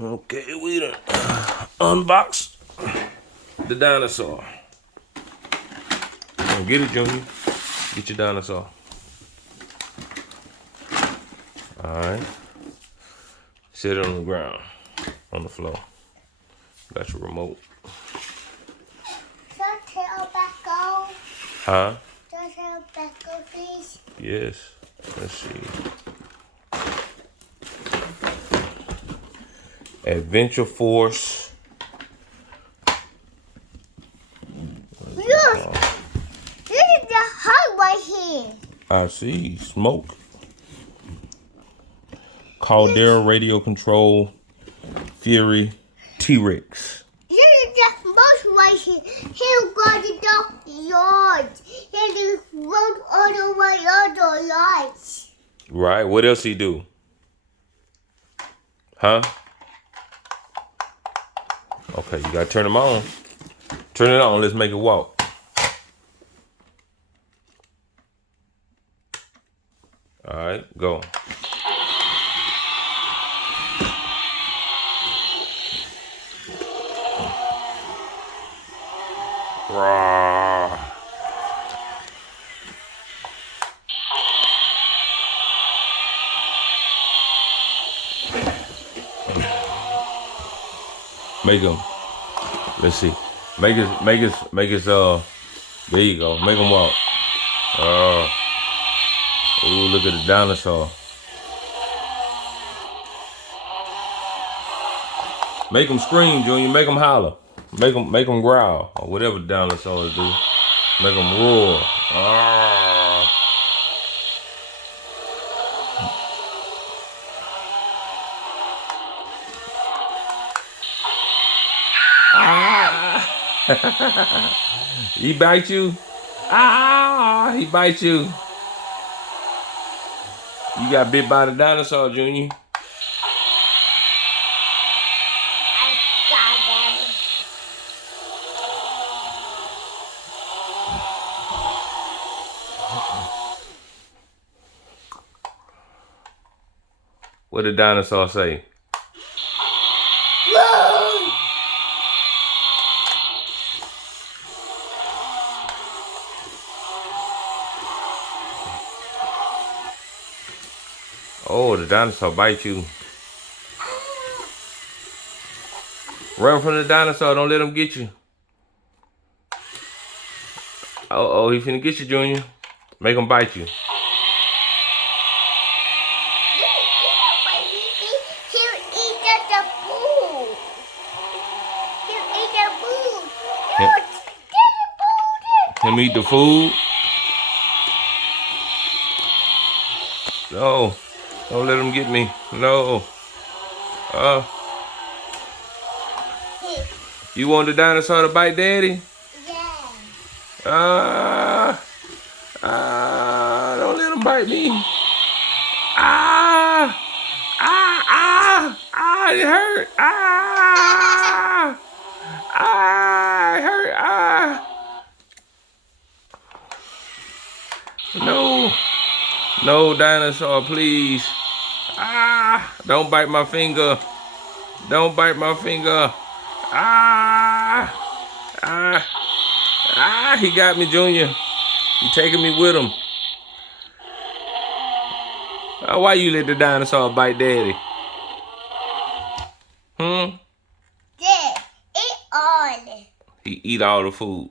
Okay, we done unboxed the dinosaur. Get it, Junior. Get your dinosaur. Alright. Sit it on the ground. On the floor. Got your remote. Can I tail back on? Huh? Can I tail back on, please? Yes. Let's see. Adventure Force. Look! This is the hut right here. I see. Smoke. Caldera radio control. Fury. Trex. This is the most right here. Here got the yards. Here the road all the way on the lights. Right. What else he do? Huh? Okay, you gotta turn them on. Turn it on. Let's make it walk. All right, go. Rawr. Make him. Let's see. Make his, there you go. Make him walk. Ooh, look at the dinosaur. Make him scream, Junior. Make him holler. Make him growl. Or whatever dinosaurs do. Make him roar. He bite you? He bite you. You got bit by the dinosaur, Junior. I got them. What did the dinosaur say? Oh, the dinosaur bite you. Run from the dinosaur. Don't let him get you. Oh, he finna get you, Junior. Make him bite you. He'll eat the food. He'll eat the food. Him eat the food? No. Don't let him get me. No. You want the dinosaur to bite Daddy? Yeah. Don't let him bite me. It hurt. It hurt. No, dinosaur, please. Don't bite my finger. Don't bite my finger. He got me, Junior. He taking me with him. Why you let the dinosaur bite Daddy? Yeah, eat all. He eat all the food.